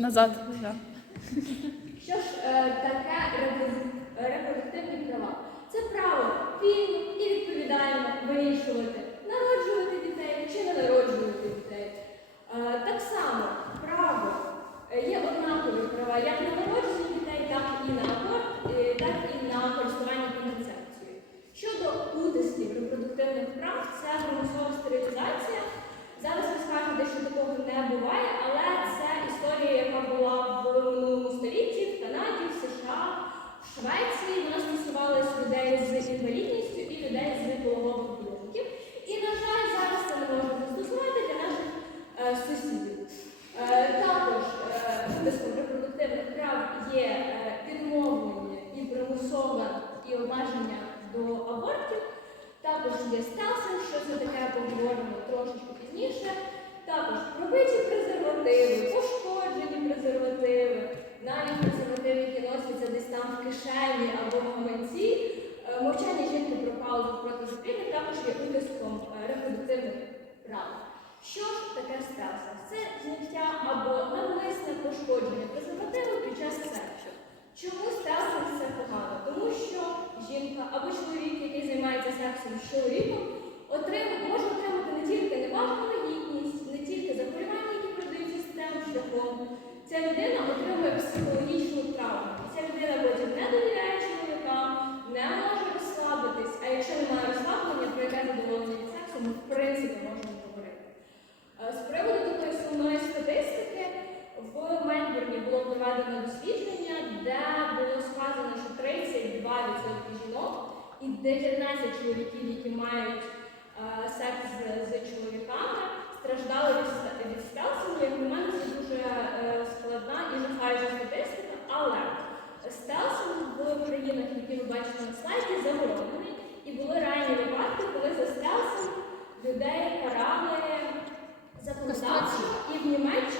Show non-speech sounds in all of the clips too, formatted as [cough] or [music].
назад. [laughs] Що ж е, таке репродуктивні права? Це право вільно і відповідально вирішувати, народжувати дітей чи не народжувати дітей. Е, так само право е, є однакові права як на народження дітей, так і на аборт, так і на користування концепцією. Щодо утисків репродуктивних прав, це примусова стерилізація. Зараз ви скажете, що такого не буває. гаманці, е, мовчання жінки про паузу проти зупини, також є витиском е, репродуктивних прав. Що ж таке стелса? Це зняття або навмисне пошкодження презервативу під час сексу. Чому стелса це погано? Тому що жінка або чоловік, який займається сексом з чоловіком, отримує, може отримати не тільки неважну вагітність, не тільки захворювання, які продаються з тем шляхом. Ця людина отримує психологічну травму. Ця людина потім країнах, які ви бачите на слайді, заборонений. І були ранні випадки, коли за стресом людей карали законодавчо і в Німеччині.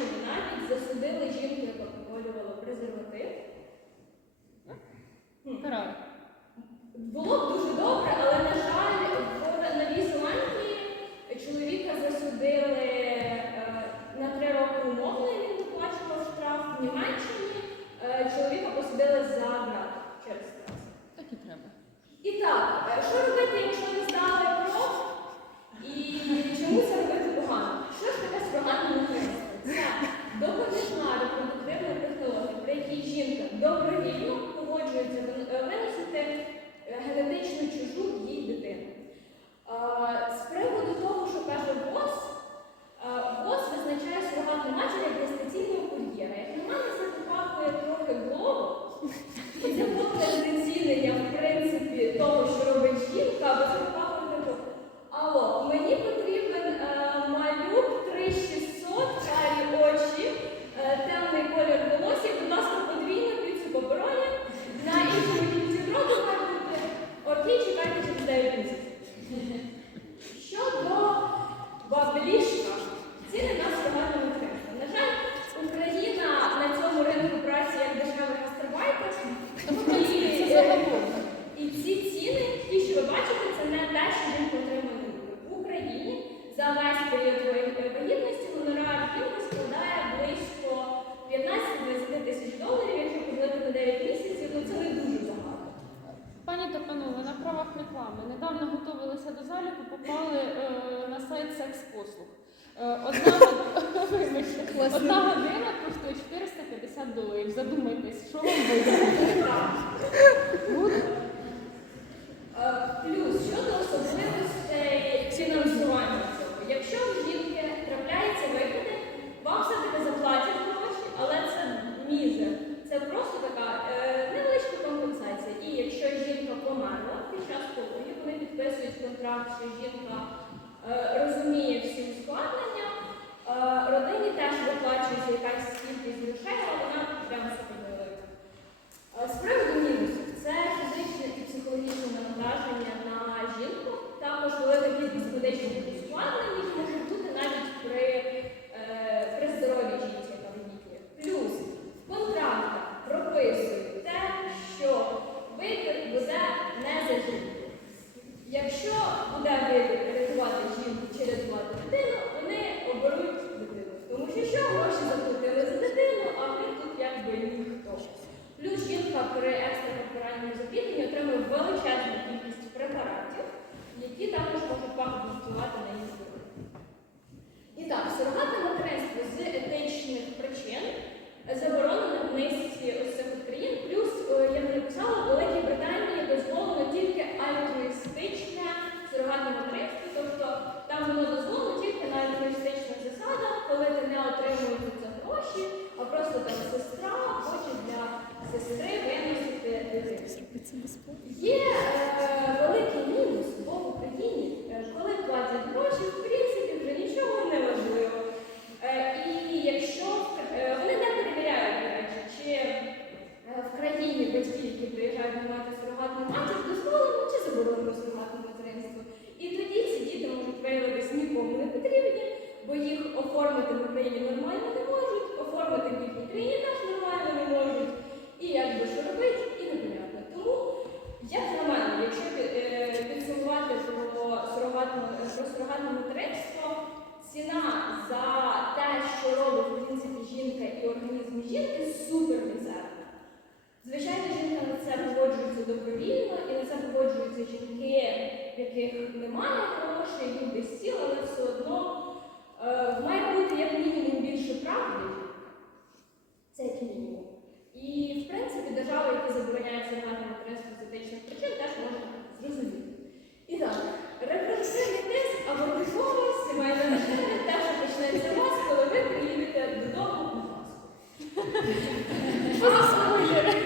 Одна година коштує 450 доларів. Задумайтесь, що вам вийде. це безпеки. Є е, великий мінус, бо в Україні, е, коли платять гроші, в принципі, вже нічого не важливо. Е, і якщо е, вони не перевіряють, речі, чи е, в країні батьки, які приїжджають на мати сурогатну матір, дозволено чи заборонено сурогатне материнство. І тоді ці діти можуть виявитись нікому не потрібні, бо їх оформити в Україні нормально не можуть, оформити в їхній країні теж нормально не можуть. за те, що робить в принципі жінка і організм жінки, супер мізерна. Звичайно, жінка на це погоджується добровільно і на це погоджуються жінки, в яких немає хорошої, які без сіл, але все одно е, має бути як мінімум більше правди. Це як мінімум. І в принципі держава, які забороняють займати материнство з етичних причин, теж може. 你是的啥玩意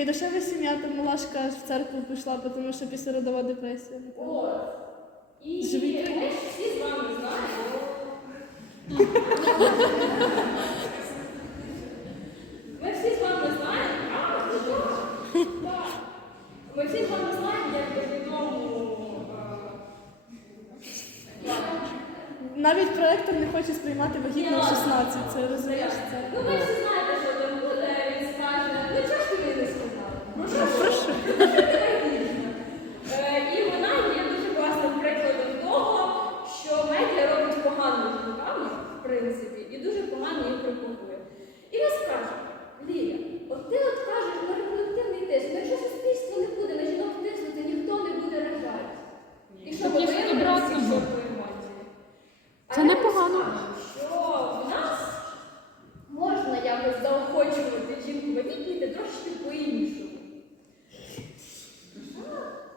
А Кайдашева сім'я, там Малашка аж в церкву пішла, тому що післяродова депресія. От. І Живий ми ж всі з вами знаємо. Ми всі з вами знаємо, а. Ми всі з вами знаємо, як в відому. е, Навіть проектор не хоче сприймати вагітну в 16, це розумієш? Це. Ну, ви всі знаєте, що там буде, він скаже, ну чого ж ти мені не сказала? Ну що ж? Прошу. Е, І вона є дуже класним прикладом того, що медіа робить погано з жінками, в принципі, і дуже погано їх пропагує. І ви скажете, Ліля, от ти от кажеш на репродуктивний тиск, ну якщо суспільство не буде на жінок тиснути, ніхто не буде рожати. І що ви? А Це я непогано. скажу, Що в нас можна якось заохочувати жінку вагітніти трошки по-іншому.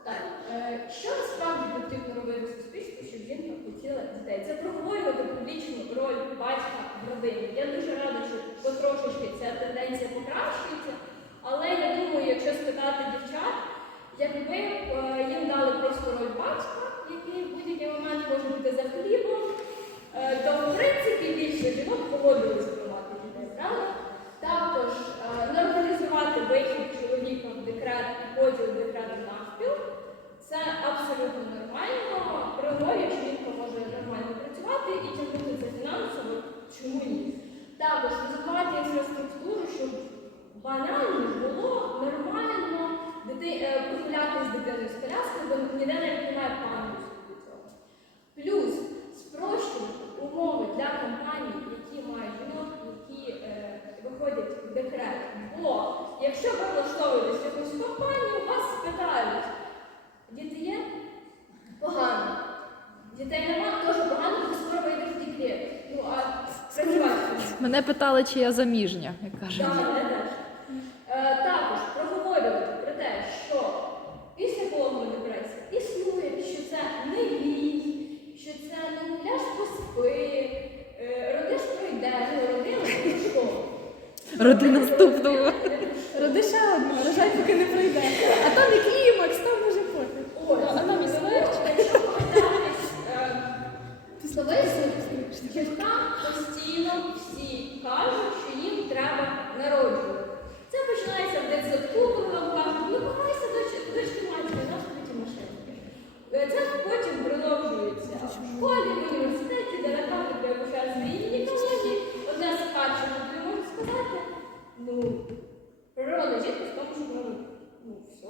Так, е, що насправді потрібно робити в суспільстві, щоб жінка хотіла дітей? Це проговорювати публічну роль батька в родині. Я дуже рада, що потрошечки ця тенденція покращується, але я думаю, якщо спитати дівчат, якби е, їм дали просто роль батька, який в будь-який момент може бути за хлібом, е, то в принципі більше жінок погодились приймати дітей, правда? Також е, нормалізувати вихід чоловіка в декрет і поділ декрету навпіл. Це абсолютно нормально. При умові, якщо жінка може нормально працювати і тягнути це фінансово, чому ні? Також розвивати інфраструктуру, щоб банально було нормально дити, е, погуляти з дитиною з коляскою, бо ніде навіть немає пандусу до цього. Плюс спрощувати умови для компаній, які мають жінок, які е, виходять в декрет. Бо якщо ви влаштовуєтесь в якусь компанію, вас спитають, діти є? Погано. Дітей нема, теж погано, ти скоро вийдеш в декрет. Ну, а працювати. Мене питали, чи я заміжня, як каже. Так, мене теж. Е, також проговорювати про те, що після пологової депресії існує, що це не бій, що це ну ляж поспи, е, родиш пройде, ну родила і що? Роди наступного. Роди ще одного, рожай, поки не прийде. А там і клімакс, там може пофіг. Ось, А нам і тому, смерть. Якщо повертатись е, до висновку, жінкам постійно всі кажуть, що їм треба народжувати. Це починається в дитсадку, коли вам кажуть, ну кохайся дочки, дочки матері, у нас потім машинки. Е, Це потім продовжується в школі, в університеті, де на кафедрі акушерства і гінекології. Одне з перших, що я можу сказати, ну, природа жінки в тому, що вона ну, все.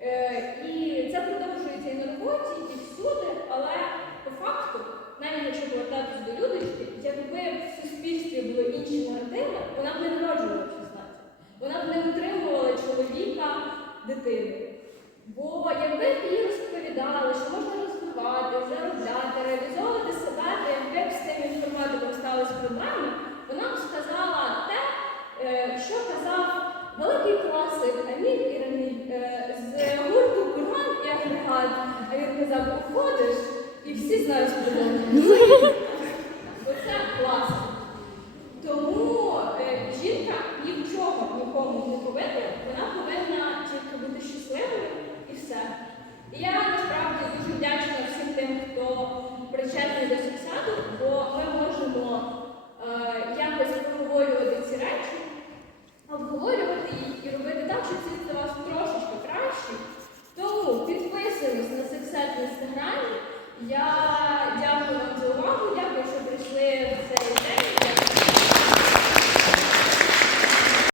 Е, і це продовжується і на роботі, і всюди, але по факту, навіть якщо повертатись до людочки, якби в суспільстві були інші наративи, вона б не народжувала в 16. Вона б не утримувала чоловіка дитини. Бо якби їй розповідали, що можна розвивати, заробляти, реалізовувати себе, якби з тим інформатиком сталися проблеми, вона б сказала те, е, що казав великий класик Аміль Іраміль е, з гурту Курман і агрегат. А він казав, уходиш, і всі знають подобне. Оце класно. Тому е, жінка ні в чому нікому не повинна, вона